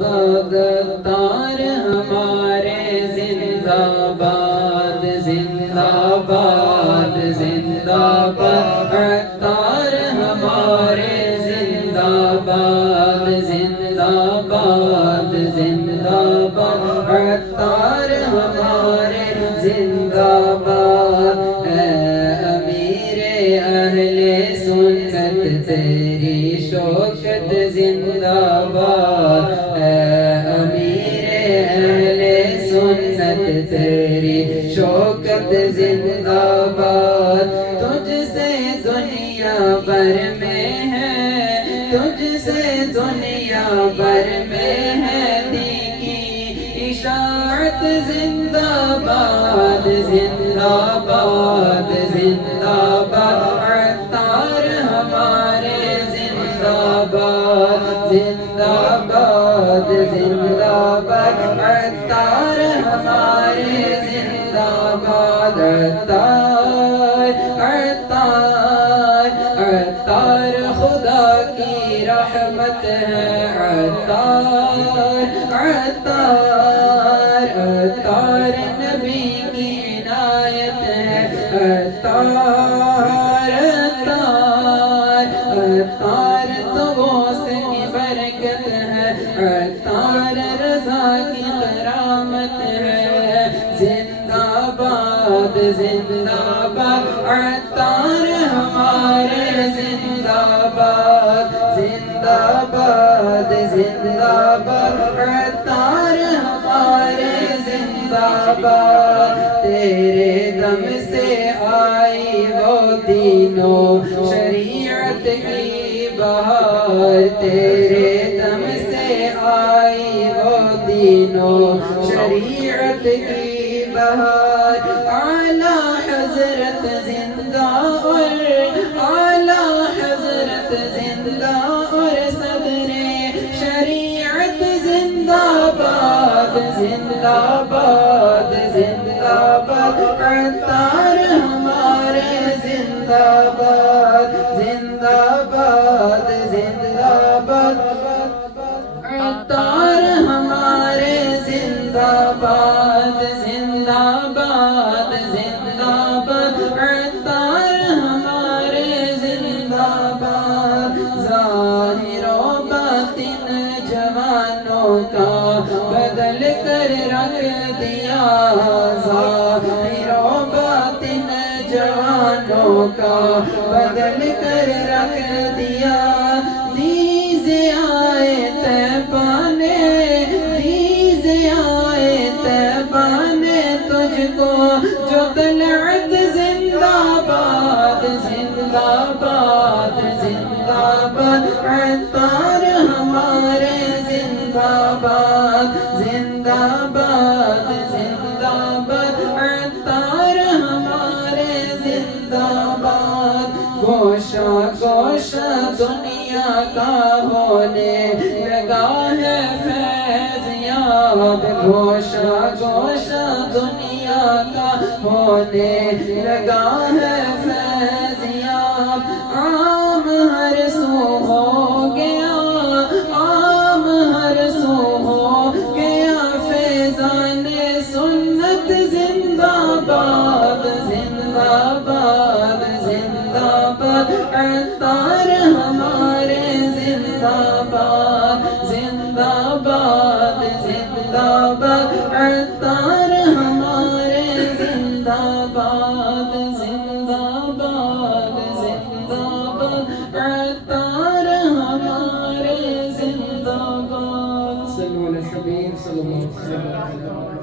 باد عطار ہمارے زندہ باد زندہ باد زندہ باد عطار ہمارے زندہ باد زندہ باد زندہ باد عطار ہمارے زندہ باد اے امیر اہل سنت تیری شوکت زندہ باد اے امیر اہل سنت تیری شوکت زندہ باد تجھ سے دنیا بھر میں ہے تجھ سے دنیا بھر میں ہے کی اشاعت زندہ باد زندہ باد زندہ باد عطار ہمارے زندہ باد زندہ باد زندہ باد عطار ہمارے زندہ باد عطار عطار عطار خدا کی رحمت ہے عطار عطار عطار نبی کی عنایت ہے عطار عطار عطار تو غوث کی برکت ہے عطار رضا کی کرامت ہے زندہ باد زندہ باد عطار ہمارے زندہ باد زندہ باد زندہ باد عطار ہمارے زندہ باد تیرے دم سے آئی وہ دینوں شریعت کی بہار تیرے دم سے آئی وہ دینوں شریعت کی بہار اعلیٰ حضرت زندہ اور اعلیٰ حضرت زندہ اور صدر شریعت زندہ باد زندہ باد زندہ باد عطار ہمارے زندہ باد زندہ باد زندہ باد عطار ہمارے زندہ باد زندہ باد زندہ باد عطار ہمارے زندہ باد ظاہر و باطن جوانوں کا بدل کر رکھ دیا ظاہر و باطن جوانوں کا بدل کر رکھ دیا دیزے آئے طیبہ نے دیزے آئے طیبہ نے تجھ کو جو طلعت زندہ باد زندہ باد زندہ باد عطار ہمارے زندہ باد زندہ باد زندہ باد عطار ہمارے زندہ باد گوشہ گوشہ دنیا کا ہونے لگا ہے فیض یاب گوشہ گوشہ دنیا کا ہونے لگا ہے فیض یاب عام ہر سو ہو گیا عام ہر سو ہو گیا فیضان سنت زندہ باد زندہ باد زندہ باد عطار ہمارے زندہ باد زندہ باد زندہ باد عطار ہمارے زندہ باد زندہ باد زندہ باد عطار ہمارے زندہ باد صلو علی الحبیب صلی اللہ علیہ وسلم